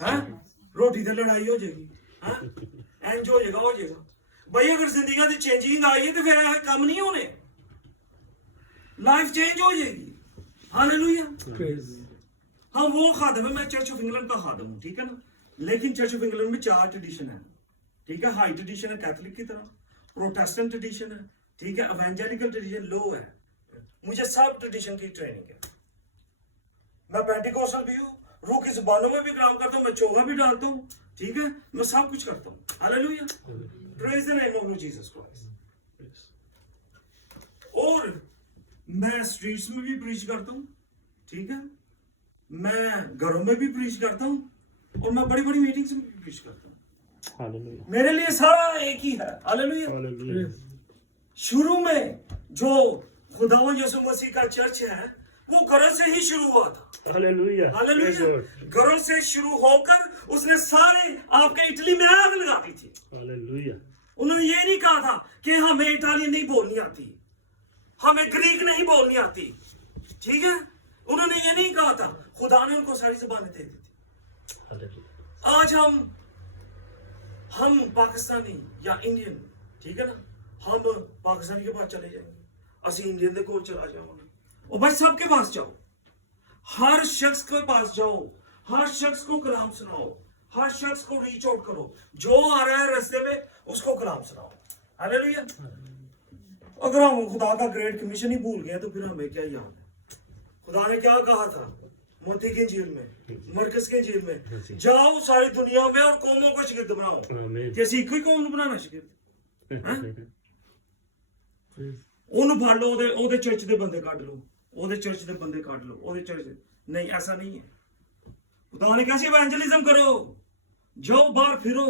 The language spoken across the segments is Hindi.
हैं रोटी ते लड़ाई हो जाएगी हैं इंज हो जाएगा भाई अगर जिंदगी दी चेंजिंग आई है तो फिर काम नहीं होने लाइफ चेंज हो जाएगी हालेलुया हाँ वो खादम है मैं चर्च ऑफ इंग्लैंड का खादम हूँ ठीक है ना लेकिन चर्च ऑफ इंग्लैंड में 4 ट्रेडिशन है ठीक है हाई ट्रेडिशन है कैथोलिक की तरह प्रोटेस्टेंट ट्रेडिशन है ठीक है एवेंजेलिकल ट्रेडिशन लो है मुझे सब ट्रेडिशन की ट्रेनिंग है मैं पेंटिकोस्टल भी हूँ रूह की जुबानों में भी काम करता हूँ मैं चोगा भी डालता हूँ ठीक है मैं सब कुछ करता हूँ hallelujah praise the name of Jesus Christ और मैं स्ट्रीट्स में भी प्रीच करता हूँ ठीक है मैं घरों में भी प्रीच करता हूँ और मैं बड़ी बड़ी मीटिंग्स में भी प्रीच करता हूँ मेरे लिए सारा एक ही है हालेलुया शुरू में जो खुदावंद यीशु मसीह का चर्च है वो घरों से ही शुरू हुआ था हालेलुया घरों से शुरू होकर उसने सारे आपके इटली में आग लगा दी थी हालेलुया उन्होंने ये नहीं कहा था कि हमें इटालियन नहीं बोलनी आती हमें ग्रीक नहीं बोलनी आती ठीक है उन्होंने ये नहीं कहा था खुदा ने उनको सारी ज़बानें दे दी थी आज हम पाकिस्तानी या इंडियन ठीक है ना हम पाकिस्तानी के पास चले जाएंगे असि इंडियन के कोल चला जाओगे और भाई सबके पास जाओ हर शख्स के पास जाओ हर शख्स को कलाम सुनाओ हर शख्स को रीच आउट करो जो आ रहा है रास्ते पे उसको कलाम सुनाओ हालेलुया अगर हम खुदा का ग्रेट कमीशन ही भूल गए तो फिर हमें क्या याद है खुदा ने क्या कहा था मोती की इंजील में मरकस की इंजील में जाओ सारी दुनिया में और कौमों को शिगिर्द बनाओ जैसे एक ही कौम बनाना शिगिर्द ਉਹਨੂੰ ਫੜ ਲਓ ਉਹਦੇ ਚਰਚ ਦੇ ਬੰਦੇ ਕੱਢ ਲਓ ਉਹਦੇ ਚਰਚ ਦੇ ਬੰਦੇ ਕੱਢ ਲਓ ਉਹਦੇ ਚਰਚ नहीं ऐसा नहीं है खुदा ने कहा इवेंजलिज्म करो जाओ बाहर फिरो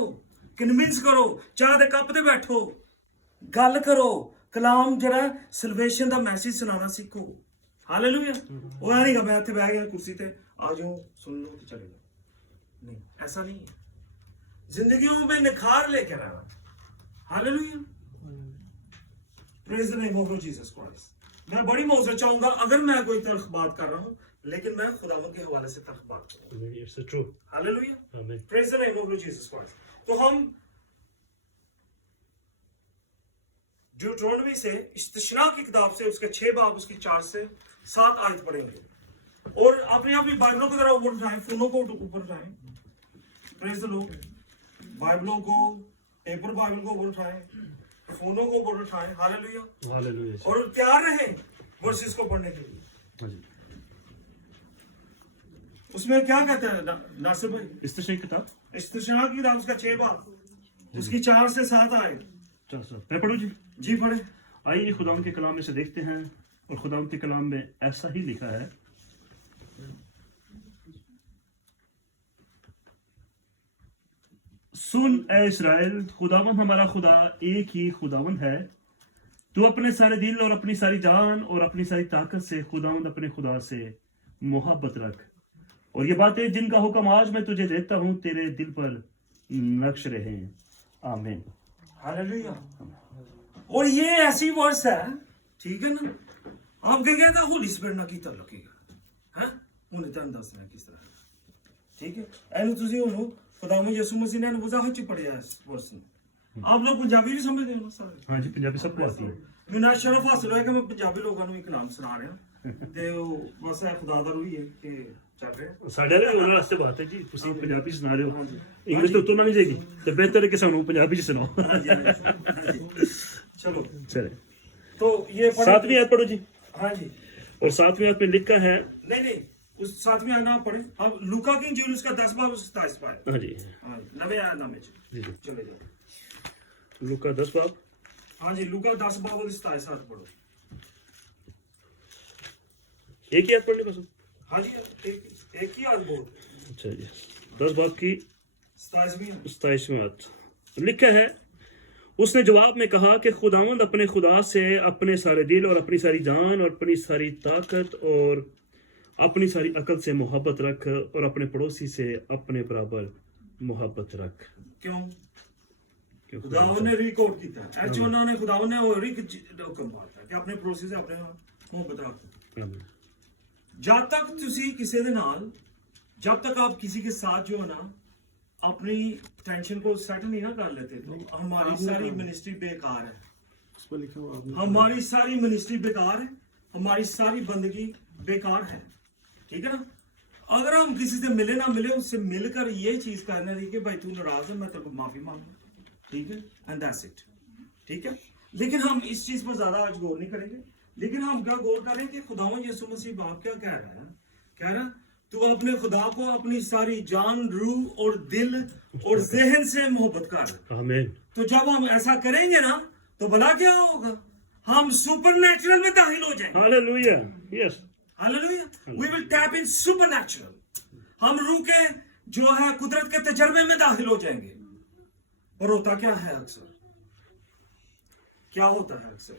कन्विंस करो चाह दे कप ते बैठो गल करो कलाम जरा सल्वेशन दा मैसेज सुनाना सीखो हालेलुया वो नहीं मैं इत्थे बैठ गया कुर्सी ते आ जाओ सुन लो तो चले जाओ नहीं ऐसा नहीं है जिंदगियों में निखार लेकर आना hallelujah praise the name of Jesus Christ मैं बड़ी मौजूद चाहूंगा अगर मैं कोई तल्ख बात कर रहा हूं लेकिन मैं खुदावंद के हवाले से तल्ख बात करूंगा इट्स ट्रू हालेलुया आमीन praise the name of Jesus Christ तो हम ड्यूटरोनोमी से इस्तिशना की किताब से उसके 6 बाब उसकी 4 से 7 आयत पढ़ेंगे और अपनी अपनी बाइबलों को जरा ऊपर उठाएं फोनों को ऊपर उठाएं प्रेज द लॉर्ड बाइबलों को पेपर बाइबल को ऊपर उठाएं फोनों को ऊपर उठाएं हालेलुया हालेलुया और तैयार रहें वर्सेस को पढ़ने के लिए उसमें क्या कहते हैं नासिर भाई इस्तिशना की किताब उसका 6 बाब उसकी 4 से 7 आए मैं पढ़ूं जी पढ़े आइए खुदावंद के कलाम में से देखते हैं और खुदावंद के कलाम में ऐसा ही लिखा है सुन ए इस्राएल खुदावंद हमारा खुदा एक ही खुदावंद है तू अपने सारे दिल और अपनी सारी जान और अपनी सारी ताकत से खुदावंद अपने खुदा से मोहब्बत रख और ये बातें जिनका हुक्म आज मैं तुझे देता हूँ तेरे दिल पर नक्श रहे आमीन हालेलुया और ये ऐसी वर्स है ठीक है ना आप कहेंगे ना होली स्पिरिट ना कीता लगेगा हैं उन्हें तन दसना किस तरह ठीक है एनु तुसी हो खुदावंद यीशु मसीह ने वजाहत च पढ़िया इस वर्स में आप लोग पंजाबी भी समझते हो ना सारे हाँ जी पंजाबी सबको आती है मैंने शर्फ हासिल है कि मैं पंजाबी लोगों को एक नाम सुना रहा ते बस है खुदा दा रूह ही है कि चल रहे ਸਾਡੇ ਲਈ ਉਹਨਾਂ ਵਾਸਤੇ ਬਾਤ ਹੈ ਜੀ ਤੁਸੀਂ ਪੰਜਾਬੀ ਸੁਣਾ ਰਹੇ ਹੋ ਇੰਗਲਿਸ਼ ਤੋਂ ਉਤੋਂ ਨਹੀਂ ਜਾਏਗੀ ਤੇ ਬਿਹਤਰ ਹੈ ਕਿ ਸਾਨੂੰ ਪੰਜਾਬੀ ਚ ਸੁਣਾਓ चलो चले तो ये 7वीं आयत पढ़ो जी हाँ जी और 7वीं आयत में लिखा है नहीं उस 7वीं आयत ना पढ़े अब लूका की इंजील उसका 10 बाब 27 पाए हाँ जी नवे आयत नामे जी चले जाओ लूका 10 बाब हाँ जी लूका 10 बाब 27 साथ पढ़ो एक ही आयत पढ़ने का हाँ जी एक ही आयत बोल अच्छा जी 10 बाब की 27वीं आयत लिखा है उसने जवाब में कहा कि खुदावंद अपने खुदा से अपने सारे दिल और अपनी सारी जान और अपनी सारी ताकत और अपनी सारी अकल से मोहब्बत रख और अपने पड़ोसी से अपने बराबर मोहब्बत रख क्यों खुदावंद ने रिकॉर्ड किया एक्चुअली उन्होंने खुदावंद ने वो हुक्म मारता कि अपने पड़ोसी से अपने मोहब्बत रख जब तक तुसी किसी दे नाल जब तक आप किसी के साथ जो है ना अपनी टेंशन को सेट नहीं ना कर लेते तो हमारी सारी मिनिस्ट्री बेकार है। उस पर लिखा हुआ आपने हमारी सारी मिनिस्ट्री बेकार है, हमारी सारी बंदगी बेकार है। ठीक है ना? अगर हम किसी से मिले ना मिले, उससे मिलकर ये चीज करने दी कि भाई तू नाराज है, मैं तेरे को माफी मांगू, ठीक है, एंड दैट्स इट। ठीक है, लेकिन हम इस चीज पर ज्यादा आज गौर नहीं करेंगे। लेकिन हम क्या गौर करें कि खुदावंद यीशु मसीह बाप क्या कह रहा है? कह रहा तू अपने खुदा को अपनी सारी जान, रूह और दिल और जहन से मोहब्बत कर। आमीन। तो जब हम ऐसा करेंगे ना तो भला क्या होगा? हम सुपरनैचुरल में दाखिल हो जाएंगे। Hallelujah. Yes. Hallelujah. We will tap in supernatural. हम रूह के जो है कुदरत के तजर्बे में दाखिल हो जाएंगे। और होता क्या है अक्सर? क्या होता है अक्सर?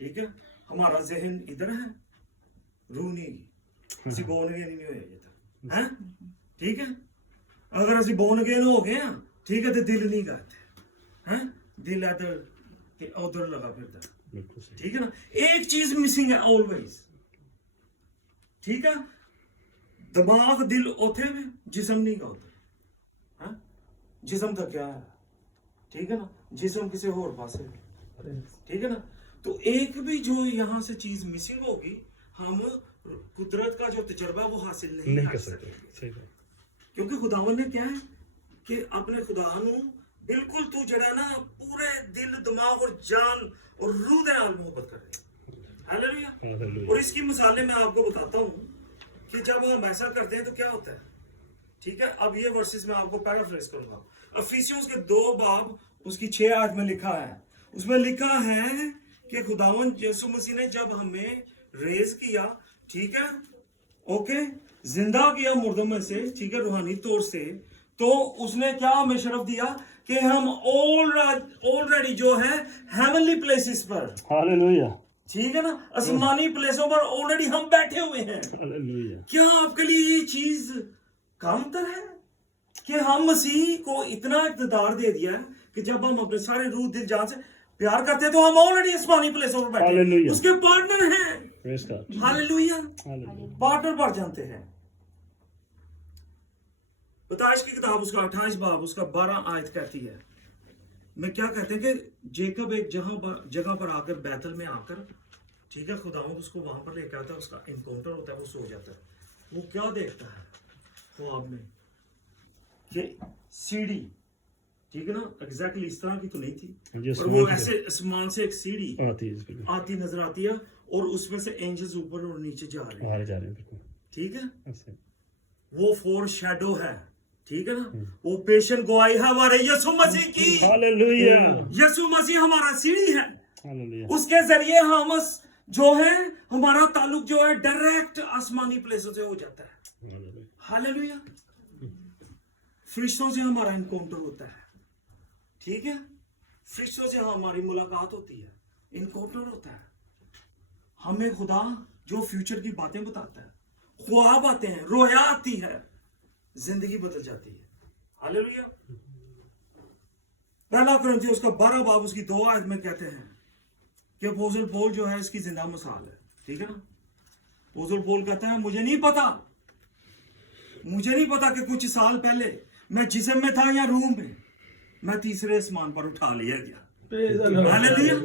ठीक है, हमारा जहन इधर है, रूह नहीं। ਅਸੀਂ ਬੋਨ ਅਗੇਨ ਨਹੀਂ ਹੋਏ ਅਜੇ ਤੱਕ ਹੈ। ਠੀਕ ਹੈ, ਅਗਰ ਅਸੀਂ ਬੋਨ ਅਗੇਨ ਹੋ ਗਏ ਆ, ਠੀਕ ਹੈ, ਤੇ ਦਿਲ ਨਹੀਂ ਕਰਦਾ ਹੈ, ਦਿਲ ਇਧਰ ਤੇ ਉਧਰ ਲਗਾ ਫਿਰਦਾ। बिल्कुल सही। ठीक है ना? एक चीज मिसिंग है ऑलवेज। ठीक है, दिमाग दिल उथे में, जिस्म नहीं गा उधर है। जिस्म तो क्या है? ठीक है ना, जिस्म किसी और पास है। ठीक है ना? तो एक भी जो यहाँ से चीज मिसिंग होगी, हम कुदरत का जो तजर्बा वो हासिल नहीं कर सकते। सही बात। क्योंकि खुदावन ने क्या है कि अपने खुदा नू बिल्कुल तू जड़ा ना पूरे दिल, दिमाग और जान और रूह दे नाल मोहब्बत कर रहे। हालेलुया। हालेलुया। और इसकी मिसालें मैं आपको बताता हूँ कि जब हम ऐसा करते हैं तो क्या होता है। ठीक है, अब ये वर्सेस मैं आपको पैराफ्रेज करूंगा। अफिसियों के 2 बाब उसकी 6 आयत में लिखा है, उसमें लिखा है कि खुदावन यीशु मसीह ने जब हमें रेज किया, ठीक है, ओके, जिंदा किया मुर्दों में से, ठीक है, रूहानी तौर से, तो उसने क्या हमें शरफ दिया कि हम ऑलरेडी जो है हेवनली प्लेसेस पर, हालेलुया। ठीक है ना, आसमानी प्लेसों पर ऑलरेडी हम बैठे हुए हैं। हालेलुया। क्या आपके लिए ये चीज कामतर है कि हम मसीह को इतना इक़्तिदार दे दिया है कि जब हम अपने सारे रूह, दिल, जान से प्यार करते हैं तो हम ऑलरेडी आसमानी प्लेसों पर बैठे हैं, हालेलुया। उसके पार्टनर हैं। Praise God. Hallelujah. Hallelujah. Partner बढ़ जाते हैं। बताइश की किताब उसका 28 बाब उसका 12 आयत कहती है, मैं क्या कहते हैं कि जेकब एक जगह पर आकर बैतल में आकर, ठीक है, खुदावंद उसको वहां पर लेकर आता है, उसका इनकाउंटर होता है, वो सो जाता है। वो क्या देखता है ख्वाब में कि सीढ़ी, ठीक है ना, एग्जैक्टली इस तरह की तो नहीं थी, Yes, और वो ऐसे आसमान से एक सीढ़ी आती है इसमें। आती नजर आती है और उसमें से एंजल्स ऊपर और नीचे जा रहे हैं। बाहर जा रहे हैं बिल्कुल। ठीक है, ऐसे। वो फोर शैडो है। ठीक है ना, वो पेशन गवाही है हमारे यीशु मसीह की। हालेलुया। यीशु मसीह हमारा सीढ़ी है, हालेलुया। उसके जरिए हम जो है हमारा ताल्लुक जो है डायरेक्ट आसमानी प्लेसों से हो जाता है। हालेलुया। हालेलुया। फरिश्तों से हमारा इनकाउंटर होता है। ठीक है, फरिश्तों से हमारी मुलाकात होती है, इनकाउंटर होता है। हमें खुदा जो फ्यूचर की बातें बताता है, ख्वाब आते हैं, रोया आती है, जिंदगी बदल जाती है। हालेलुया। पहला कुरिन्थियों उसका 12 बाब उसकी 2 आयत में कहते हैं कि अपोस्टल पौल जो है इसकी जिंदा मिसाल है। ठीक है ना, अपोस्टल पौल कहता है मुझे नहीं पता कि कुछ साल पहले मैं जिस्म में था या रूह में, मैं तीसरे आसमान पर उठा लिया गया। Praise the Lord. Hallelujah.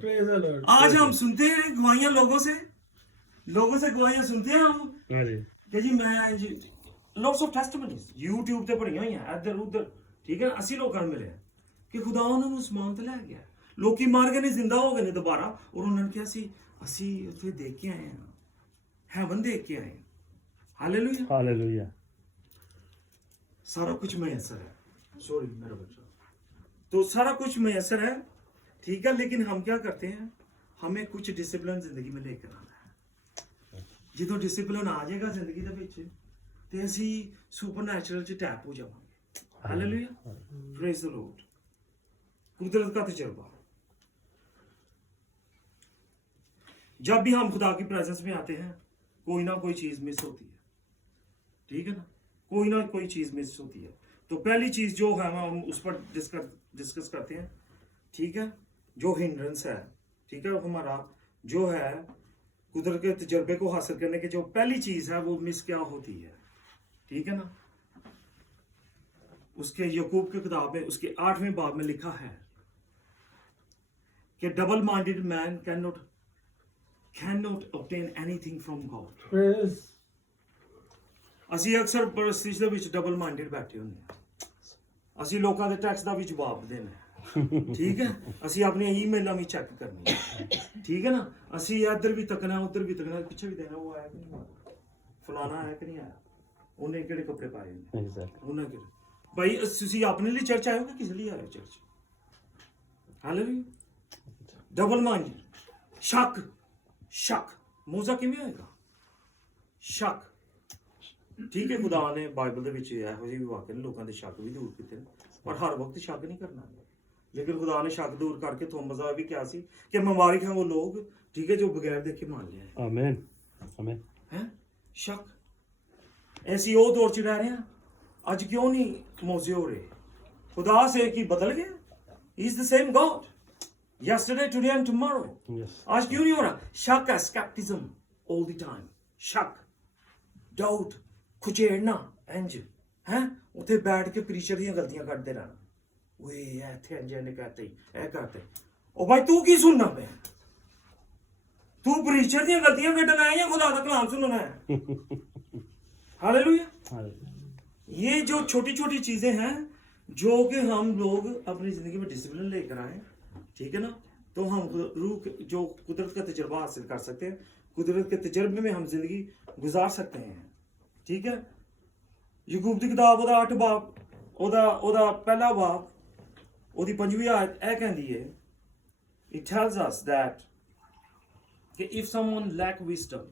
Praise the Lord. आज हम सुनते हैं गवाहियां लोगों से गवाहियां सुनते हैं हम हाँ जी। कि जी मैं जी लॉट्स ऑफ टेस्टिमनीज YouTube ਤੇ ਭਰੀਆਂ ਹੋਈਆਂ ਇੱਧਰ ਉੱਧਰ। ਠੀਕ ਹੈ, ਅਸੀਂ ਲੋਕਾਂ ਨੂੰ ਮਿਲੇ ਕਿ ਖੁਦਾ ਉਹਨਾਂ ਨੂੰ ਅਸਮਾਨ ਤੇ ਲੈ ਗਿਆ, ਲੋਕੀ ਮਾਰ ਕੇ ਨੇ ਜ਼ਿੰਦਾ ਹੋ ਗਏ ਨੇ ਦੁਬਾਰਾ, ਔਰ ਉਹਨਾਂ ਨੇ ਕਿਹਾ ਸੀ ਅਸੀਂ ਉੱਥੇ ਦੇਖ ਕੇ ਆਏ ਹਾਂ, ਹੈਵਨ ਦੇਖ ਕੇ ਆਏ। ਹਾਲੇਲੂਇਆ। हालेलुया। सारा कुछ मैसर है, सॉरी मेरा बच्चा, तो सारा कुछ मैसर है। ठीक है, लेकिन हम क्या करते हैं, हमें कुछ डिसिप्लिन जिंदगी में लेकर आना है। जो डिसिप्लिन आ जाएगा जिंदगी ਦੇ ਵਿੱਚ ਤੇ ਅਸੀਂ सुपरनैचुरल ਚ टैप हो जाएंगे। हालेलुया। Praise the Lord. कुदरत का तजुर्बा। जब भी हम खुदा की प्रेजेंस में आते हैं कोई ना कोई चीज मिस होती है। ठीक है ना, कोई ना कोई चीज मिस होती है। तो पहली चीज जो है हम उस पर डिस्कस करते हैं। ठीक है, जो हिंड्रेंस है, ठीक है, हमारा जो है कुदरत के तजर्बे को हासिल करने की जो पहली चीज है वो मिस क्या होती है। ठीक है ना। उसके यकूब की किताब में उसके 8वें बाब में लिखा है कि double minded man can not obtain anything from God. Praise. ਅਸੀਂ ਅਕਸਰ ਪਰਸਤਿਸ਼ ਦੇ ਵਿੱਚ ਡਬਲ ਮਾਈਂਡਡ ਬੈਠੇ ਹੁੰਦੇ ਹਾਂ। ਅਸੀਂ ਲੋਕਾਂ ਦੇ ਟੈਕਸ ਦਾ ਵੀ ਜਵਾਬ ਦੇਣਾ, ਠੀਕ ਹੈ। ਅਸੀਂ ਆਪਣੀਆਂ ਈਮੇਲਾਂ ਵੀ ਚੈੱਕ ਕਰਨੀਆਂ, ਠੀਕ ਹੈ ਨਾ। ਅਸੀਂ ਇੱਧਰ ਵੀ ਤੱਕਣਾ, ਉੱਧਰ ਵੀ ਤੱਕਣਾ, ਪਿੱਛੇ ਵੀ ਦੇਣਾ, ਉਹ ਆਇਆ ਕਿ ਨਹੀਂ ਆਇਆ, ਫਲਾਣਾ ਆਇਆ ਕਿ ਨਹੀਂ ਆਇਆ, ਉਹਨੇ ਕਿਹੜੇ ਕੱਪੜੇ ਪਾਏ ਨੇ, Exactly. ਉਹਨਾਂ ਕਿਹੜੇ। ਭਾਈ ਤੁਸੀਂ ਆਪਣੇ ਲਈ ਚਰਚ ਆਏ ਹੋ ਕਿ ਕਿਸ ਲਈ ਆਏ ਹੋ ਚਰਚ? ਹਾਲੇਲੂਇਆ। ਡਬਲ ਮਾਈਂਡ, ਸ਼ੱਕ ਮੋਜ਼ਾ ਕਿਵੇਂ ਹੋਏਗਾ? ਸ਼ੱਕ, ਠੀਕ ਹੈ। ਖੁਦਾ ਨੇ ਬਾਈਬਲ ਦੇ ਵਿੱਚ ਇਹੋ ਜਿਹੇ ਵੀ ਵਾਕਿਆ ਨੇ, ਲੋਕਾਂ ਦੇ ਸ਼ੱਕ ਵੀ ਦੂਰ ਕੀਤੇ ਨੇ, ਪਰ ਹਰ ਵਕਤ ਸ਼ੱਕ ਨਹੀਂ ਕਰਨਾ। ਲੇਕਿਨ ਖੁਦਾ ਨੇ ਸ਼ੱਕ ਦੂਰ ਕਰਕੇ ਥੋਮਸ ਦਾ ਵੀ ਕਿਹਾ ਸੀ ਕਿ ਮੁਬਾਰਕ ਹੈ ਉਹ ਲੋग, ਠੀਕ ਹੈ, ਜੋ ਬਗੈਰ ਦੇਖੇ ਮੰਨ ਲਿਆ। आमीन आमीन। ਹੈ ਸ਼ੱਕ। ਐਸੀ ਉਹ ਦੌਰ ਚ ਰਹਿ ਰਹੇ ਹਾਂ। ਅੱਜ ਕਿਉਂ ਨਹੀਂ ਮੌਜੇ ਹੋ ਰਹੇ? ਖੁਦਾ ਸੇ ਕੀ ਬਦਲ ਗਿਆ? ਹੀ is the same god yesterday today and tomorrow। Yes. आज क्यों नहीं हो रहा? शक है, skepticism all the time, शक, डाउट, खुचेड़ना, इंज है उथे बैठ के प्रीचर ਦੀਆਂ ਗਲਤੀਆਂ ਕੱਢਦੇ ਰਹਿਣਾ। ਓਏ ਇੱਥੇ ਇੰਜ ਨੇ ਕਹਤੇ ਇਹ ਕਰਤੇ। ਉਹ ਭਾਈ ਤੂੰ ਕੀ ਸੁਣਨਾ ਪਿਆ? ਤੂੰ ਪ੍ਰੀਚਰ ਦੀਆਂ ਗਲਤੀਆਂ ਕੱਢਣਾ ਹੈ ਜਾਂ खुदा ਦਾ ਕਲਾਮ सुनना है? हालेलुया। Hallelujah. ये जो छोटी छोटी चीजें हैं जो कि हम लोग अपनी जिंदगी में डिसिप्लिन लेकर आए, ठीक है ना, तो हम रूह जो कुदरत का तजर्बा हासिल कर सकते हैं, कुदरत के तजर्बे में हम जिंदगी गुजार सकते हैं, ठीक है। ਯਕੂਬ ਦੀ ਕਿਤਾਬ ਉਹਦਾ 8 ਬਾਬ ਉਹਦਾ ਪਹਿਲਾ ਬਾਬ ਉਹਦੀ 5ਵੀਂ ਆਇਤ ਇਹ ਕਹਿੰਦੀ ਹੈ, it tells us that कि if someone lack wisdom,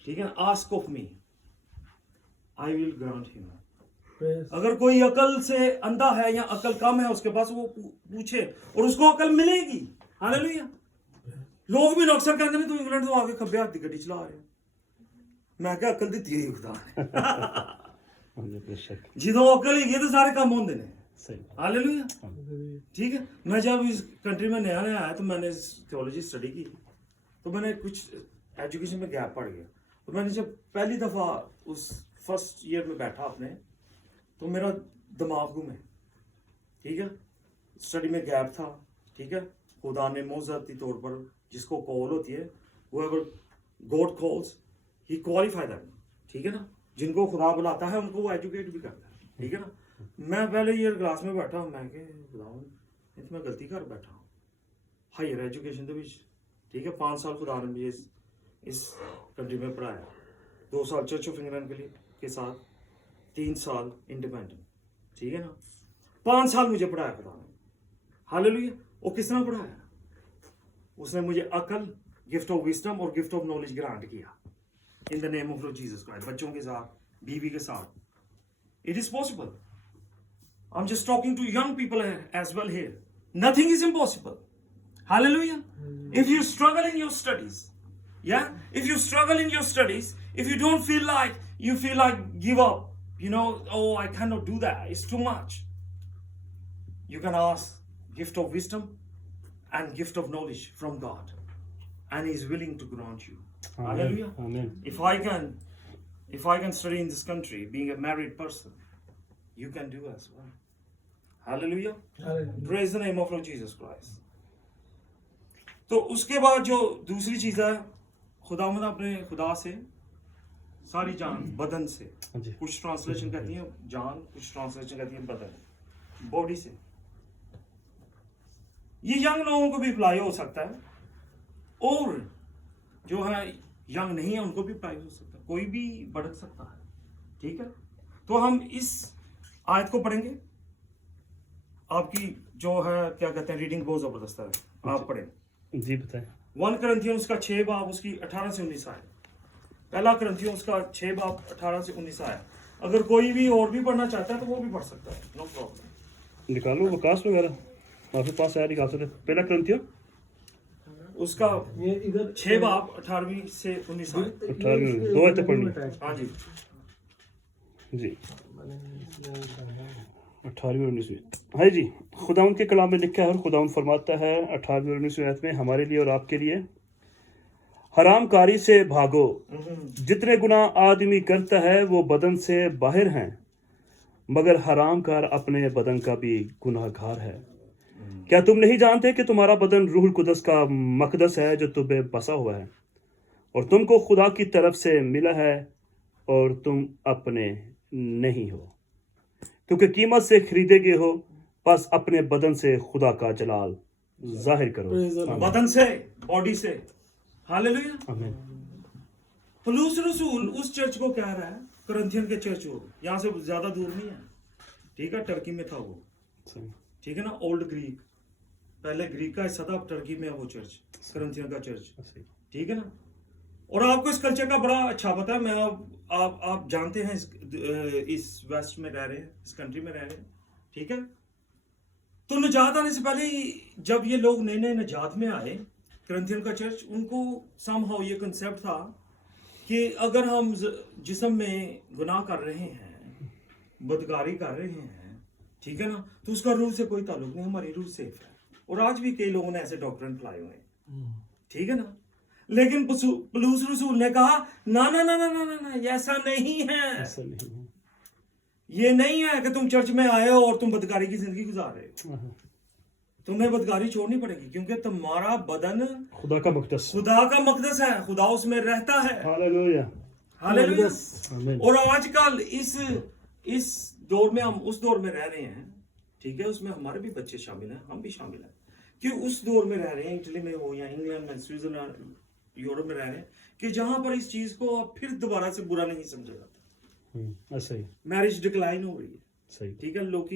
ठीक है, ask of me, I will grant him। Praise. अगर कोई अकल से अंधा है या अकल कम है उसके पास, वो पूछे और उसको अकल मिलेगी। हालेलुया। लोग भी अक्सर कहते हैं तू इंग्लैंड तो आके खब्बे हाथ की गड्डी चला रहे। मैं क्या अकल दी है खुदा ने। बेशक जिदों अकल ही तो सारे काम होंगे ने। सही। हालेलुया। ठीक है। मैं जब इस कंट्री में नया नया आया तो मैंने थियोलॉजी स्टडी की, तो मैंने कुछ एजुकेशन में गैप पड़ गया। तो मैंने जब पहली दफ़ा उस फर्स्ट ईयर में बैठा अपने, तो मेरा दिमाग घूमे, ठीक है। स्टडी में गैप था, ठीक है। खुदा ने मौजूदी तौर पर जिसको कॉल होती है, वो अगर God calls he qualify that, ठीक है ना। जिनको खुदा बुलाता है उनको वो एजुकेट भी करता है, ठीक है ना। मैं पहले ईयर क्लास में बैठा, मैं खुदा मैं गलती कर बैठा हूँ हायर एजुकेशन के बीच, ठीक है। 5 साल खुदा ने मुझे इस कंट्री में पढ़ाया, 2 साल चर्च ऑफ इंग्लैंड के साथ, 3 साल इंडिपेंडेंट, ठीक है ना। 5 साल मुझे पढ़ाया खुदा ने। हालेलुया। वो किस तरह पढ़ाया? उसने मुझे अकल, गिफ्ट ऑफ विजडम और गिफ्ट ऑफ नॉलेज ग्रांट किया in the name of Lord Jesus Christ. बच्चों के साथ, बीवी के साथ, it is possible. I am just talking to young people as well here. Nothing is impossible. Hallelujah. If you struggle in your studies, yeah, if you struggle in your studies, if you don't feel like, you feel like give up, you know, oh I cannot do that, it's too much, you can ask gift of wisdom and gift of knowledge from God, and He is willing to grant you. Amen. Hallelujah. Amen. If I can study in this country being a married person, you can do as well. Hallelujah. Hallelujah. Praise the name of Lord Jesus Christ. तो उसके बाद जो दूसरी चीज़ है, खुदावंद अपने खुदा से सारी जान, बदन से, जी। कुछ ट्रांसलेशन कहती है जान, कुछ ट्रांसलेशन कहती है बदन, बॉडी से। ये यंग लोगों को भी अप्लाई हो सकता है, और जो है यंग नहीं है उनको भी अप्लाई हो सकता है, कोई भी भड़क सकता है, ठीक है। तो हम इस आयत को पढ़ेंगे। आपकी जो है क्या कहते हैं, रीडिंग बहुत ज़बरदस्त है, आप पढ़ें। जी बताएं। 1 करंथियों उसका 6 बाब उसकी 18 से 19 आया। पहला करंथियों उसका 6 बाब 18 से 19 आया। अगर कोई भी और भी पढ़ना चाहता है तो वो भी पढ़ सकता है, नो प्रॉब्लम। निकालो वकास वगैरह आपके पास है, निकाल सकते। पहला करंथियों उसका ये इधर 6 बाब 18 से 19 आया। 18 में 2 आयतें पढ़नी। हाँ जी। जी 18वीं और 19वीं। हाँ जी, खुदावंद के कलाम में लिखा है और खुदावंद फरमाता है 18वीं और 19वीं आयत में, हमारे लिए और आपके लिए हरामकारी से भागो। जितने गुनाह आदमी करता है वो बदन से बाहर हैं, मगर हरामकार अपने बदन का भी गुनाहगार है। क्या तुम नहीं जानते कि तुम्हारा बदन रूहुल कुदस का मकदस है जो तुम्हें बसा हुआ है और तुमको खुदा की तरफ से मिला है और तुम अपने नहीं हो, क्योंकि कीमत से खरीदे गए हो। बस अपने बदन से खुदा का जलाल जाहिर करो। Praise the Lord. बदन से, बॉडी से। हालेलुया। आमीन। पौलुस रसूल उस चर्च को कह रहा है, करंथियन के चर्च को, यहाँ से ज्यादा दूर नहीं है, ठीक है, टर्की में था वो, सही। ठीक है ना, ओल्ड ग्रीक, पहले ग्रीक का हिस्सा था, अब टर्की में है वो चर्च, करंथियन का चर्च, सही। ठीक है ना। और आपको इस कल्चर का बड़ा अच्छा पता है, मैं आप जानते हैं, इस वेस्ट में रह रहे हैं, इस कंट्री में रह रहे हैं, ठीक है। तो निजात आने से पहले ही जब ये लोग नए नए निजात में आए, करंथियन का चर्च, उनको समहाउ ये कंसेप्ट था कि अगर हम जिस्म में गुनाह कर रहे हैं, बदकारी कर रहे हैं, ठीक है ना, तो उसका रूह से कोई ताल्लुक नहीं, हमारी रूह सेफ है। और आज भी कई लोगों ने ऐसे डॉक्ट्रिन फैलाए हुए हैं, ठीक है ना। लेकिन पौलुस रसूल ने कहा ना ना ना ना ना ना ना, ये ऐसा नहीं है। ऐसा नहीं है। ये नहीं है कि तुम चर्च में आए हो और तुम बदकारी की जिंदगी गुजार रहे हो। तुम्हें बदकारी छोड़नी पड़ेगी, क्योंकि तुम्हारा बदन खुदा का मकदस, खुदा का मकदस है, खुदा उसमें रहता है। हालेलुया। हालेलुया। आमीन। और आजकल इस दौर में, हम उस दौर में रह रहे हैं, ठीक है, उसमें हमारे भी बच्चे शामिल हैं, हम भी शामिल हैं, कि उस दौर में रह रहे हैं, इटली में हो या इंग्लैंड में, स्विट्जरलैंड, यूरोप में रह रहे हैं, कि जहां पर इस चीज को अब फिर दोबारा से बुरा नहीं समझा जाता। ऐसा ही। मैरिज डिक्लाइन हो रही है, सही। ठीक है, लोग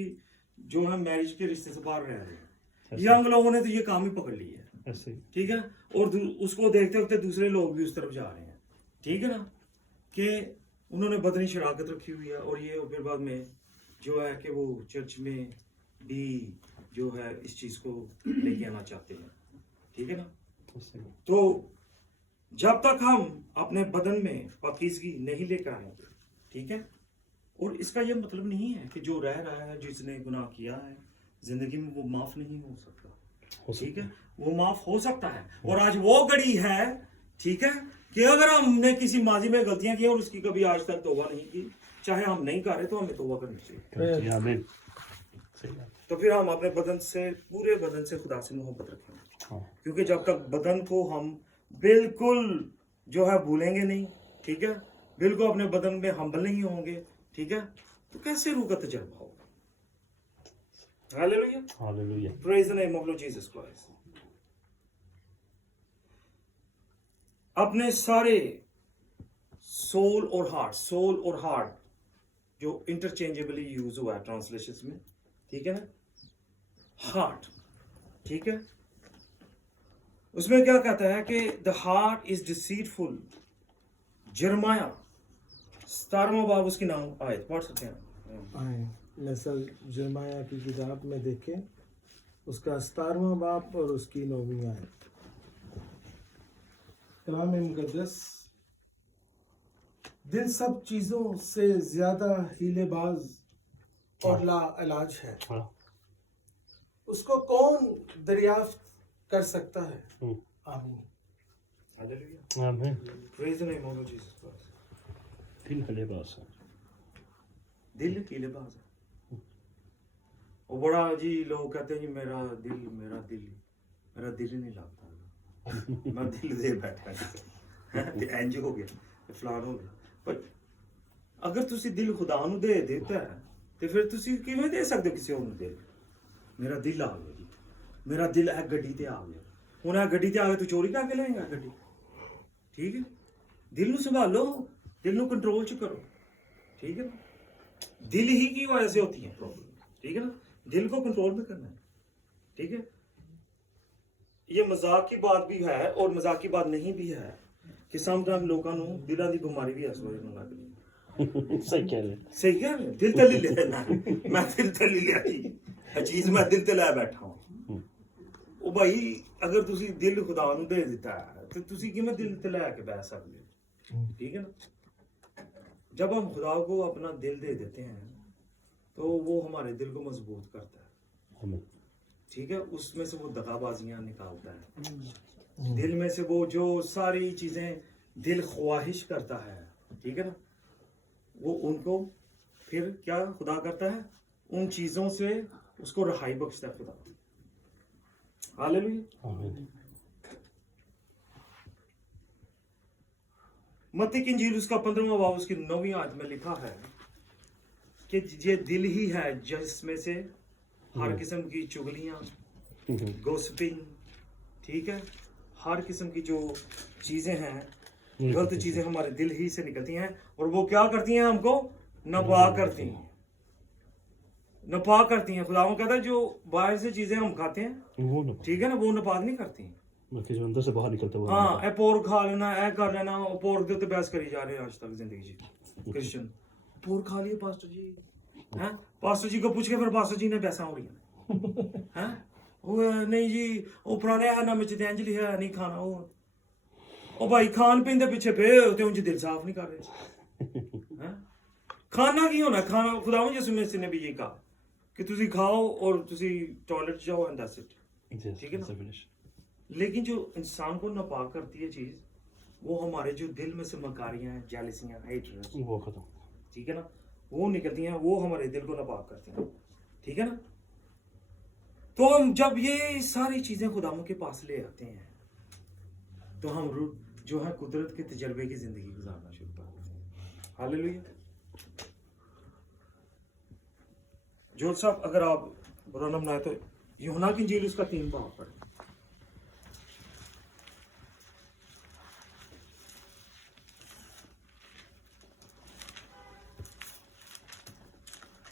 जो है मैरिज के रिश्ते से बाहर रह रहे हैं, यंग लोगों ने तो ये काम ही पकड़ लिया है, ऐसे ही। ठीक है। और उसको देखते वक्त दूसरे लोग भी उस तरफ जा रहे हैं, ठीक है ना, कि उन्होंने बदनी शराकत रखी हुई है, और ये फिर बाद में जो है कि वो चर्च में भी जो है इस चीज को लेके आना चाहते हैं, ठीक है ना। ऐसे ही। तो जब तक हम अपने बदन में पाकीज़गी नहीं लेकर आएंगे, ठीक है, और इसका यह मतलब नहीं है कि जो रह रहा है, जिसने गुनाह किया है जिंदगी में, वो माफ नहीं हो सकता, ठीक है, वो माफ हो सकता है। और आज वो घड़ी है, ठीक है, कि अगर हमने किसी माजी में गलतियां की और उसकी कभी आज तक तौबा नहीं की, चाहे हम नहीं कर रहे, तो हमें तौबा करनी चाहिए। आमीन। सही बात। तो फिर हम अपने बदन से, पूरे बदन से खुदा से मोहब्बत रखेंगे, हाँ। क्योंकि जब तक बदन को हम बिल्कुल जो है भूलेंगे नहीं, ठीक है, बिल्कुल अपने बदन में हम्बल नहीं होंगे, ठीक है, तो कैसे रूह का तजर्बा होगा। Hallelujah. Hallelujah. Praise the name of Lord Jesus Christ. अपने सारे सोल और हार्ट जो इंटरचेंजेबली यूज हुआ है ट्रांसलेशंस में, ठीक है ना, हार्ट, ठीक है, उसमें क्या कहता है कि द हार्ट इज डिसीटफुल। जरमाया 17वां बाब, उसकी नाम आयत पढ़ सकते हैं। आए नस्ल जरमाया की किताब में देखें, उसका 17वां बाब और उसकी 9वीं आयत। कलाम मुकद्दस, दिल सब चीज़ों से ज़्यादा हीलेबाज और ला इलाज है, हाँ। उसको कौन दरियाफ्त कर सकता है। आमीन। हालेलुया। आमीन। Praise the name of Lord Jesus Christ. दिल हलेबास है। दिल की लिबास है। वो बड़ा जी, लोग कहते हैं जी मेरा दिल ही नहीं लगता, मैं दिल दे बैठा इंज हो गया, फलान हो गया। पर अगर तुसी दिल खुदा ਨੂੰ ਦੇ ਦਿੱਤਾ ਹੈ ਤੇ ਫਿਰ ਤੁਸੀਂ ਕਿਵੇਂ ਦੇ ਸਕਦੇ ਹੋ ਕਿਸੇ ਹੋਰ ਨੂੰ ਦਿਲ। ਮੇਰਾ ਦਿਲ ਆ ਗਿਆ ਜੀ, ਮੇਰਾ ਦਿਲ ਇਹ ਗੱਡੀ ਤੇ ਆ ਗਿਆ, ਹੁਣ ਇਹ ਗੱਡੀ ਤੇ ਆ ਗਿਆ, ਤੂੰ ਚੋਰੀ ਕਰਕੇ ਲੈਂਗਾ ਗੱਡੀ, ਠੀਕ ਹੈ। ਦਿਲ ਨੂੰ ਸੰਭਾलो, दिल ਨੂੰ कंट्रोल ਚ करो, ठीक है ना। दिल ही की वजह से होती है प्रॉब्लम, ठीक है ना, दिल को कंट्रोल में करना है, ठीक है। ये मजाक की बात भी है और मजाक की बात नहीं भी है कि समटाइम लोगों ਨੂੰ ਦਿਲਾਂ ਦੀ ਬਿਮਾਰੀ ਵੀ ਇਸ ਵਜ੍ਹਾ ਨਾਲ ਲੱਗਦੀ ਹੈ। सही कह रहे। सही कह रहे, दिल ते ले लेना, मैं दिल ते ले लिया जी, ਇਹ ਚੀਜ਼ ਮੈਂ ਦਿਲ ਤੇ ਲੈ ਬੈਠਾ ਹਾਂ। ਉਹ ਭਾਈ अगर ਤੁਸੀਂ दिल खुदा ਨੂੰ ਦੇ ਦਿੱਤਾ ਹੈ ਤੇ ਤੁਸੀਂ ਕਿਵੇਂ ਦਿਲ ਤੇ ਲੈ ਕੇ ਬੈਠ ਸਕਦੇ ਹੋ, ठीक है ना। जब हम खुदा को अपना दिल दे देते हैं तो वो हमारे दिल को मजबूत करता है, आमीन। ठीक है, उसमें से वो दगाबाजियां निकालता है, दिल में से वो जो सारी चीजें दिल ख्वाहिश करता है, ठीक है ना, वो उनको फिर क्या खुदा करता है, उन चीजों से उसको रहाई बख्शता है खुदा। हालेलुया। आमीन। मत्ती की इंजील उसका 15वां बाब उसकी 9वीं आयत में लिखा है कि ये दिल ही है जिसमें से हर किस्म की चुगलियां, गोसिपिंग, ठीक है, हर किस्म की जो चीजें हैं, गलत चीजें हमारे दिल ही से निकलती हैं, और वो क्या करती हैं, हमको नापाक करती हैं, नापाक करती हैं। खुदा कहता है जो बाहर से चीजें हम खाते हैं, वो ना ठीक है ना, वो नापाक नहीं करती। बल्कि जो अंदर से बाहर निकलता है वो हाँ, ए पोर्क खा लेना, ए कर लेना, पोर्क के उत्ते बहस करी जा रहे हैं आज तक जिंदगी जी क्रिश्चियन। पोर्क खा लिए पास्टर जी, हैं, पास्टर जी को पूछ के फिर पास्टर जी ने बहसा हो रही है, हैं, वो नहीं जी वो पुराने है ना में चितंजलि है नहीं खाना, वो भाई खान पीन के पीछे पे होते उनकी दिल साफ नहीं कर रहे हैं। खाना की होना, खाना खुदा यसू मसीह ने भी ये कहा कि तुसी खाओ और तुसी टॉयलेट जाओ एंड दैट्स इट, ठीक है ना। लेकिन जो इंसान को नापाक करती है चीज, वो हमारे जो दिल में से मकारियां हैं, जेलसियां, हेटर्स, वो खत्म, ठीक है ना, वो निकलती हैं, वो हमारे दिल को नापाक करती हैं, ठीक है ना। तो हम जब ये सारी चीजें खुदाम के पास ले आते हैं, तो हम जो है कुदरत के तजर्बे की जिंदगी गुजारना शुरू कर देते हैं। हालेलुया। जोर साहब अगर आप बुरा ना मनाए तो यूहन्ना की इंजील उसका 3 बाब पढ़ें।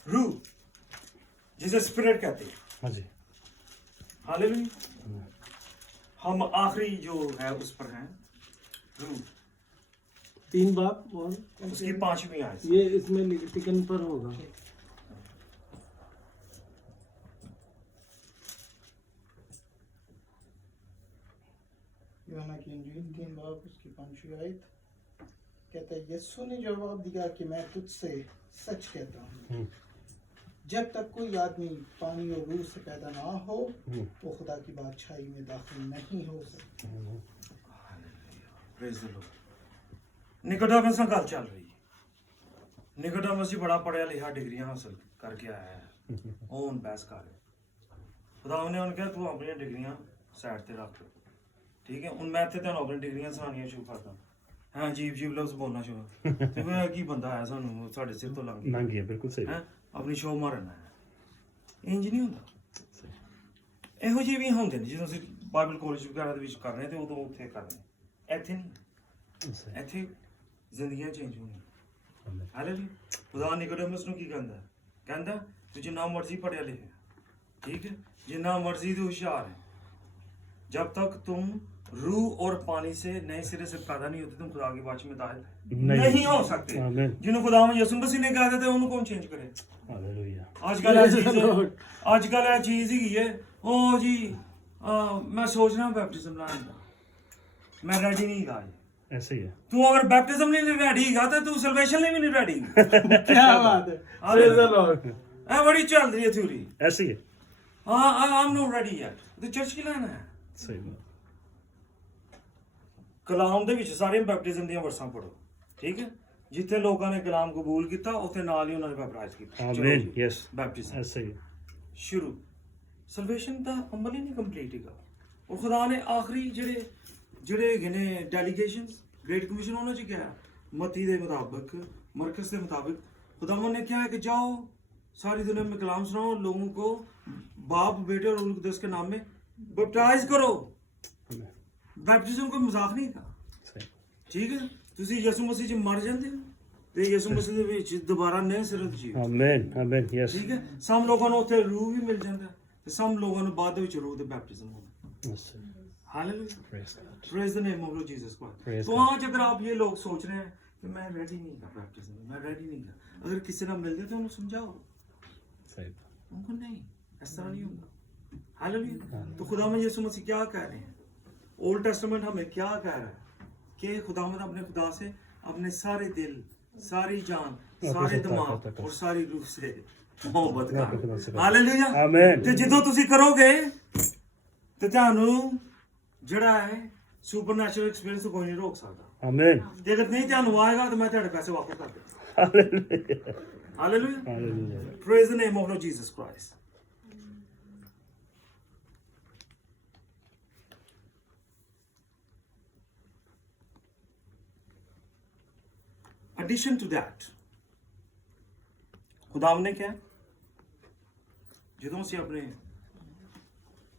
रूह जिसे स्पिरिट कहते हैं, हाँ जी, हालेलुया। हम आखिरी जो है उस पर हैं, रूह 3 बाप और उसकी 5वीं आयत। ये इसमें टिकन पर होगा। यूहन्ना की इंजील 3 बाब उसकी 5वीं आयत कहता है, यीशु ने जवाब दिया कि मैं तुझसे सच कहता हूँ, जब तक कोई आदमी पानी और रूह से पैदा ना हो वो खुदा की बादशाही में दाखिल नहीं हो सकता। Praise the Lord. निकोडेमस से गल चल रही है। निकोडेमस जी बड़ा पढ़िया लिखा, डिग्रियां हासिल करके आया है, ओन बहस कर रहे। खुदा ने उन्हें कहा तू अपनी डिग्रियां साइड ते रख, ठीक है। ਹੁਣ मैं इत्थे तुहानू अपनी डिग्रियां सुनानियां शुरू करदा। हाँ अजीब अजीब लफ्ज बोलना शुरू ते मैं की बंदा है सानू साडे सिर तो लंघ लंघ गया, बिल्कुल सही। है अपनी शो मारना है, इंज नहीं ਹੁੰਦਾ। ਇਹੋ ਜਿਹੇ ਵੀ ਹੁੰਦੇ ਨੇ ਜਦੋਂ ਅਸੀਂ ਬਾਈਬਲ ਕਾਲਜ ਵਗੈਰਾ ਦੇ ਵਿੱਚ ਕਰ ਰਹੇ ਤੇ ਉਦੋਂ ਉੱਥੇ ਕਰ ਰਹੇ, ਇੱਥੇ ਨਹੀਂ, ਇੱਥੇ ਜ਼ਿੰਦਗੀਆਂ ਚੇਂਜ ਹੋਣੀਆਂ। ਹਾਲੇਲੂਇਆ। ਖੁਦਾ ਨਿਕੋਡੇਮਸ ਨੂੰ ਕੀ ਕਹਿੰਦਾ, ਕਹਿੰਦਾ ਤੂੰ ਜਿੰਨਾ ਮਰਜ਼ੀ ਪੜ੍ਹਿਆ ਲਿਖਿਆ, ਠੀਕ है, जितना मर्जी तो होशियार है, जब तक तुम रूह और पानी से नए सिरे से पैदा नहीं होते तुम खुदा की बादशाही में दाखिल नहीं हो सकते। जिन्होंने खुदा में यसू मसीह ने कहा था उन्हें कौन चेंज करे। हालेलुया। आजकल यह चीज ही है, ओ जी मैं सोच रहा हूँ बैप्टिज्म लाने का, मैं रेडी नहीं गा। ऐसे ही है, तू अगर बैप्टिज्म नहीं रेडी गा तो तू सल्वेशन में भी नहीं रेडी। क्या बात है, प्रेज द लॉर्ड। बड़ी चल रही है थ्योरी। ऐसे ही है, हाँ I am not ready yet. तो चर्च की लाना है। सही बात। कलाम ਦੇ ਵਿੱਚ ਸਾਰੇ ਬੈਪਟਿਜ਼ਮ ਦੀਆਂ ਵਰਸਾਂ ਪੜੋ, ਠੀਕ ਹੈ। ਜਿੱਥੇ ਲੋਕਾਂ ਨੇ ਕਲਾਮ ਕਬੂਲ ਕੀਤਾ ਉੱਥੇ ਨਾਲ ਹੀ ਉਹਨਾਂ ਨੇ ਬੈਪਟਾਈਜ਼ ਕੀਤਾ। ਆਮੀਨ। ਯੈਸ, ਬੈਪਟਿਜ਼ਮ ऐसे ही ਸ਼ੁਰੂ। ਸਲਵੇਸ਼ਨ ਦਾ ਅਮਲ ਹੀ ਨਹੀਂ ਕੰਪਲੀਟ ਹੈਗਾ। ਉਹ ਖੁਦਾ ਨੇ ਆਖਰੀ ਜਿਹੜੇ ਹੈਗੇ ਨੇ ਡੈਲੀਗੇਸ਼ਨਸ, ਗ੍ਰੇਟ ਕਮਿਸ਼ਨ ਉਹਨਾਂ 'ਚ ਕਿਹਾ ਮਤੀ ਦੇ ਮੁਤਾਬਕ, ਮਰਕਸ ਦੇ ਮੁਤਾਬਕ खुदावन ने क्या है कि जाओ सारी दुनिया में कलाम सुनाओ, लोगों को बाप बेटे और रूह कुदस के नाम में बैप्टाइज करो। बैप्टिज्म कोई मजाक नहीं था, ठीक है। ਤੁਸੀਂ ਯਿਸੂ ਮਸੀਹ 'ਚ ਮਰ ਜਾਂਦੇ ਹੋ ਤੇ ਯਿਸੂ ਮਸੀਹ ਦੇ ਵਿੱਚ ਦੁਬਾਰਾ ਨਵੇਂ ਸਿਰੇ ਤੋਂ ਜੀਓ। आमीन आमीन। यस, ਠੀਕ ਹੈ। ਸਭ ਲੋਕਾਂ ਨੂੰ ਉੱਥੇ ਰੂਹ ਵੀ ਮਿਲ ਜਾਂਦਾ ਤੇ ਸਭ ਲੋਕਾਂ ਨੂੰ ਬਾਅਦ ਦੇ ਵਿੱਚ ਰੂਹ ਦੇ ਬੈਪਟਿਜ਼ਮ ਹੁੰਦਾ। Hallelujah, praise the name of Lord Jesus Christ. तो आज अगर आप ये लोग सोच रहे हैं कि मैं रेडी नहीं था बैप्टिज्म में, मैं रेडी नहीं था, अगर किसी ना मिल जाए तो उन्हें समझाओ, उनको नहीं, इस तरह नहीं होगा। हालेलुया। तो खुदावंद यीशु मसीह क्या कह रहे हैं, ओल्ड टेस्टामेंट हमें क्या कह रहा है कि खुदावंद अपने खुदा से अपने सारे दिल, सारी जान, सारे दिमाग और सारी रूह से मोहब्बत कर। हालेलुया। आमीन। ਤੇ ਜਦੋਂ ਤੁਸੀਂ ਕਰੋਗੇ ਤੇ ਤੁਹਾਨੂੰ ਜਿਹੜਾ ਹੈ ਸੁਪਰਨੈਚੁਰਲ ਐਕਸਪੀਰੀਅੰਸ ਤੋਂ ਕੋਈ ਨਹੀਂ ਰੋਕ ਸਕਦਾ आमीन ਤੇ ਅਗਰ ਨਹੀਂ ਤੁਹਾਨੂੰ ਆਏਗਾ ਤਾਂ ਮੈਂ ਤੁਹਾਡੇ ਪੈਸੇ ਵਾਪਸ ਕਰ ਦੇਵਾਂ hallelujah hallelujah hallelujah praise the name of Lord Jesus Christ addition to that ਖੁਦਾਵੰਦ ਨੇ ਕਿਹਾ ਜਦੋਂ ਅਸੀਂ ਆਪਣੇ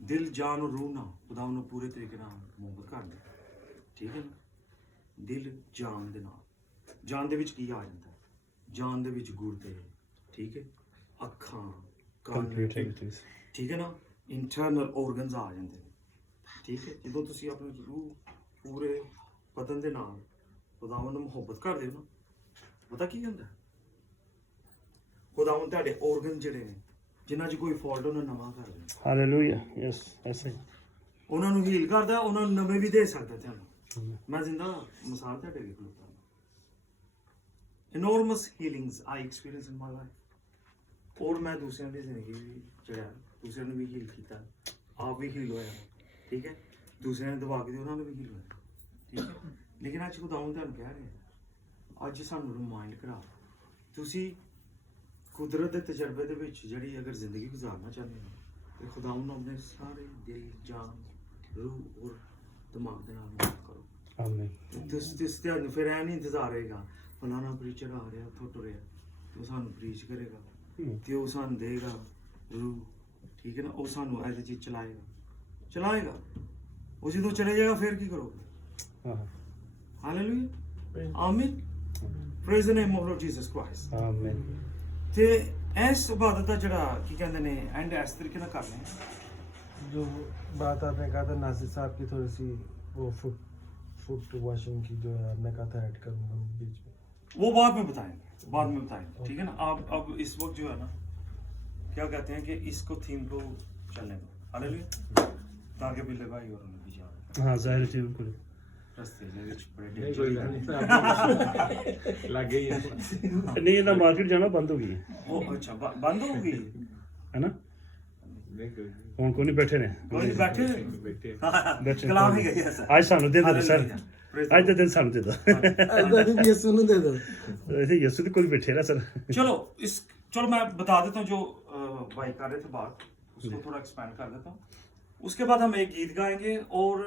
ਦਿਲ ਜਾਨ ਔਰ ਰੂਹ ਨਾਲ ਖੁਦਾਵੰਦ ਨੂੰ ਪੂਰੇ ਤਰੀਕੇ ਨਾਲ ਮੁਹੱਬਤ ਕਰਦੇ ਹਾਂ, ਠੀਕ ਹੈ ਨਾ ਦਿਲ ਜਾਨ ਦੇ ਨਾਲ ਜਾਨ ਦੇ ਵਿੱਚ ਕੀ ਆ ਜਾਂਦਾ ਹੈ? ਜਾਨ ਦੇ ਵਿੱਚ ਗੁਰਦੇ ਠੀਕ ਹੈ ਅੱਖਾਂ ਕੰਨ कंप्लीट एक्टिविटीज ਠੀਕ ਹੈ ਨਾ ਇੰਟਰਨਲ ਆਰਗਨਸ ਆ ਜਾਂਦੇ ਨੇ ਠੀਕ ਹੈ ਜਦੋਂ ਤੁਸੀਂ ਆਪਣੀ ਰੂਹ ਪੂਰੇ ਬਦਨ ਦੇ ਨਾਲ ਖੁਦਾਵੰਦ ਨੂੰ ਮੁਹੱਬਤ ਕਰਦੇ ਹੋ ਨਾ ਪਤਾ ਕੀ ਹੁੰਦਾ ਖੁਦਾਵੰਦ ਤੁਹਾਡੇ ਆਰਗਨ ਜਿਹੜੇ ਨੇ ਜਿਨ੍ਹਾਂ 'ਚ ਕੋਈ ਫਾਲਟ ਉਹਨਾਂ ਨਵਾਂ ਕਰ ਦਿੰਦਾ हालेलुया यस ऐसे ही ਉਹਨਾਂ ਨੂੰ ਹੀਲ ਕਰਦਾ ਉਹਨਾਂ ਨੂੰ ਨਵੇਂ ਵੀ ਦੇ ਸਕਦਾ ਤੁਹਾਨੂੰ ਮੈਂ ਜ਼ਿੰਦਾ ਮਿਸਾਲ ਤੁਹਾਡੇ ਲਈ ਖਲੋਤਾ enormous healings I experienced in my life ਔਰ ਮੈਂ ਦੂਸਰਿਆਂ ਦੀ ਜ਼ਿੰਦਗੀ ਵੀ ਜਿਹੜਾ ਦੂਸਰਿਆਂ ਨੂੰ ਵੀ ਹੀਲ ਕੀਤਾ ਆਪ ਵੀ ਹੀਲ ਹੋਇਆ ਠੀਕ ਹੈ ਦੂਸਰਿਆਂ ਨੇ ਦਵਾ ਕੇ ਉਹਨਾਂ ਨੂੰ ਵੀ ਹੀਲ ਹੋਇਆ ਠੀਕ ਹੈ ਲੇਕਿਨ ਅੱਜ ਖੁਦਾਵੰਦ ਤੁਹਾਨੂੰ ਕਹਿ ਰਿਹਾ ਅੱਜ ਸਾਨੂੰ ਰਿਮਾਈਂਡ ਕਰਾ ਤੁਸੀਂ ਕੁਦਰਤ ਦੇ ਤਜਰਬੇ ਦੇ ਵਿੱਚ ਜਿਹੜੀ ਅਗਰ ਜ਼ਿੰਦਗੀ ਗੁਜ਼ਾਰਨਾ ਚਾਹੁੰਦੇ ਹੋ ਤੇ ਖੁਦਾਵੰਦ ਨੂੰ ਆਪਣੇ ਸਾਰੇ ਦਿਲ ਜਾਨ ਰੂਹ ਔਰ ਦਿਮਾਗ ਦੇ ਨਾਲ ਮੁਹੱਬਤ ਕਰੋ आमीन ਤੁਸੀਂ ਤੁਹਾਨੂੰ ਫਿਰ ਐ ਨਹੀਂ ਇੰਤਜ਼ਾਰ ਰਹੇਗਾ ਫਲਾਣਾ ਪ੍ਰੀਚਰ ਆ ਰਿਹਾ ਉੱਥੋਂ ਤੁਰਿਆ ਤੇ ਉਹ ਸਾਨੂੰ ਪ੍ਰੀਚ ਕਰੇਗਾ ਤੇ ਉਹ ਸਾਨੂੰ ਦੇਗਾ ਰੂਹ ਠੀਕ ਹੈ ਨਾ ਉਹ ਸਾਨੂੰ ਇਹਦੇ ਚ ਚਲਾਏਗਾ ਉਹ ਜਦੋਂ ਚਲੇ ਜਾਏਗਾ ਫਿਰ ਕੀ ਕਰੋਗੇ हाँ ਹਾਲੇਲੂਇਆ ਆਮੀਨ praise the name of Lord Jesus Christ आमीन ਤੇ ਇਸ ਇਬਾਦਤ ਦਾ ਜਿਹੜਾ ਕੀ ਕਹਿੰਦੇ ਨੇ ਐਂਡ ਇਸ ਤਰੀਕੇ ਨਾਲ ਕਰਨੇ जो बात आपने कहा था नासिर साहब की थोड़ी सी वो फुट वॉशिंग की जो है आपने कहा था ऐड करूँगा बीच में वो बाद में बताएंगे ठीक है ना आप अब इस वक्त जो है ना क्या कहते हैं कि इसको थीम को चलने दो हालेलुया ताकि बिल्ले भाई और उन्हें भी जाओ हाँ जाहिर थी बिल्कुल रस्ते जे विच बड़े नहीं कोई डेंजर गल नहीं लग गई है नहीं ये ना मार्केट जाना बंद हो गई है ओ अच्छा बंद हो गई है ना ਹੁਣ ਕੋਈ ਨਹੀਂ ਬੈਠੇ ਨੇ कोई नहीं बैठे बैठे कलाम ही गई ऐसा ਅੱਜ ਸਾਨੂੰ ਦੇ ਦੇ ਸਰ Hallelujah. ਅੱਜ ਦਾ ਦਿਨ ਸਾਨੂੰ ਦੇ ਦੋ ये सुनो दे दो ऐसे यीशु ਦੀ ਕੋਈ ਬੈਠੇ ਨਾ ਸਰ चलो मैं बता देता हूँ जो भाई कर रहे थे बात उसको थोड़ा एक्सपेंड कर देता हूँ उसके बाद हम एक गीत गाएंगे और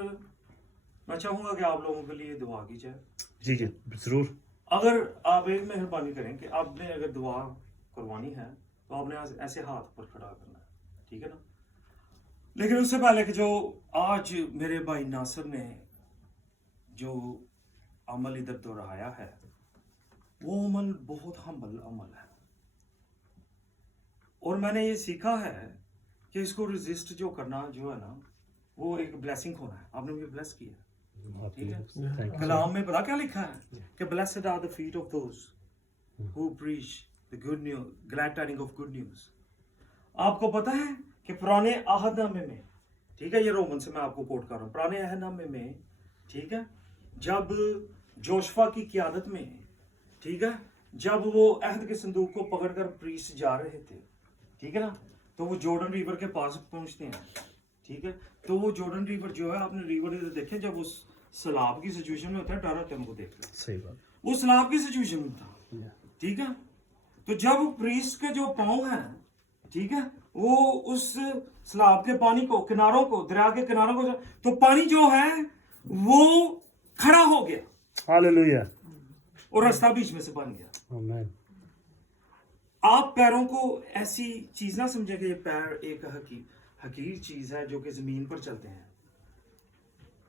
मैं चाहूंगा कि आप लोगों के लिए दुआ की जाए जी जी जरूर अगर आप एक मेहरबानी करें कि आपने अगर दुआ करवानी है तो आपने ऐसे हाथ पर खड़ा करना है ठीक है ना लेकिन उससे पहले कि जो आज मेरे भाई नासिर ने जो अमल इधर दोहराया है वो अमल बहुत हम्बल अमल है और मैंने ये सीखा है कि इसको रेजिस्ट जो करना जो है ना वो एक ब्लेसिंग होना है आपने मुझे ब्लेस किया ठीक है थैंक यू कलाम में पता क्या लिखा है कि blessed are the feet of those who preach the good news glad tiding of good news आपको पता है कि पुराने आहदनामे में ठीक है ये रोमन से मैं आपको कोट कर रहा हूँ पुराने आहदनामे में ठीक है जब जोशफा की क़यादत में ठीक है जब वो अहद के संदूक को पकड़कर प्रीस्ट जा रहे थे ठीक है ना तो वो जॉर्डन रिवर के पास पहुंचते हैं ठीक है तो वो जॉर्डन रिवर जो है आपने रिवर इधर देखे जब उस सैलाब की सिचुएशन में होता है डरा हमको देख लो सही बात वो सैलाब की सिचुएशन में था ठीक है तो जब प्रीस्ट के जो पाँव हैं ठीक है वो उस सैलाब के पानी को किनारों को दरिया के किनारों को तो पानी जो है वो खड़ा हो गया हालेलुया और रास्ता बीच में से बन गया आमीन आप पैरों को ऐसी चीज ना समझे कि ये पैर एक हकीर चीज है जो कि जमीन पर चलते हैं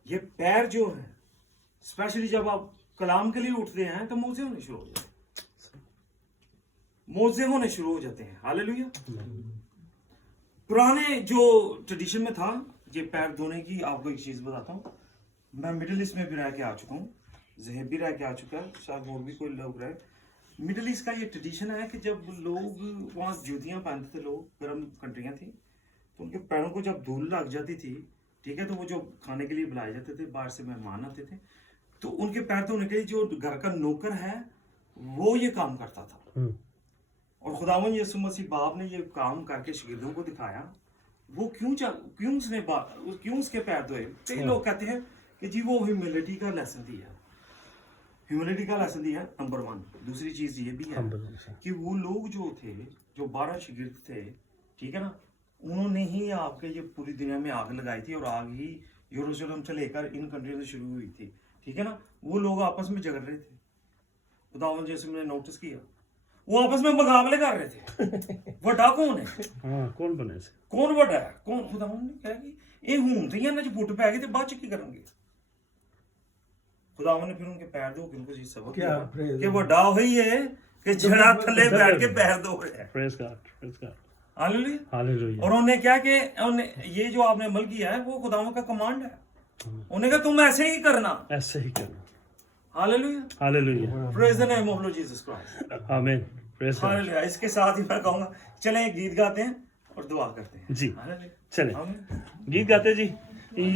ये पैर जो है स्पेशली जब आप कलाम के लिए उठते हैं तो मोजे होने शुरू हो जाते हैं मोजे होने शुरू हो जाते हैं हालेलुया पुराने जो ट्रेडिशन में था ये पैर धोने की आपको एक चीज बताता हूँ मैं मिडिल ईस्ट में भी रह के आ चुका हूँ जहेब भी रह के आ चुका है शायद और भी कोई लोग रहे मिडिल ईस्ट का ये ट्रेडिशन है कि जब लोग वहाँ जूतियाँ पहनते थे लोग गर्म कंट्रियाँ थी तो उनके पैरों को जब धूल लग जाती थी ठीक है तो वो जो खाने के लिए बुलाए जाते थे बाहर से मेहमान आते थे तो उनके पैर धोने के लिए जो घर का नौकर है वो ये काम करता था और खुदावन यीशु मसीह बाप ने ये काम करके शागिर्दों को दिखाया वो क्यों उसके पैर धोए कई लोग कहते हैं कि जी वो ह्यूमिलिटी का लेसन दिया, ह्यूमिलिटी का लेसन दिया नंबर 1। दूसरी चीज ये भी है कि वो लोग जो थे, जो 12 शागिर्द थे, ठीक है ना, उन्होंने ही आपके ये पूरी दुनिया में आग लगाई थी, और आग ही यरूशलेम से लेकर इन कंट्रियों से शुरू हुई थी, ठीक है ना। वो लोग आपस में झगड़ रहे थे, खुदावन जैसे मैंने नोटिस किया, वो आपस में मुकाबले कर रहे थे वड्डा कौन है, हाँ कौन बने से कौन वड्डा है, कौन। खुदावन ने कहा कि ये हूं तो इन्हां च फुट पै गए ते बाद च की करेंगे। खुदावन ने फिर उनके पैर धो के उनको ये सबक क्या दिया praise कि वड्डा वही है कि जड़ा थल्ले बैठ के पैर धो रहा है। Praise God hallelujah. हालेलुया। और उन्हें क्या कि उन्हें ये जो आपने अमल किया है वो खुदावन का कमांड है, उन्हें कहा तुम ऐसे ही करना। ऐसे ही करना। Hallelujah. Hallelujah. Praise the name of Lord Jesus Christ. Amen. Praise God. Hallelujah. इसके साथ ही मैं कहूंगा चलें एक गीत गाते हैं और दुआ करते हैं जी हालेलुया। चले आमीन। गीत गाते जी।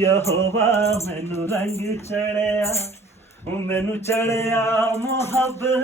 यहोवा मैनू रंग चढ़िया, मैनू चढ़िया मुहब्बत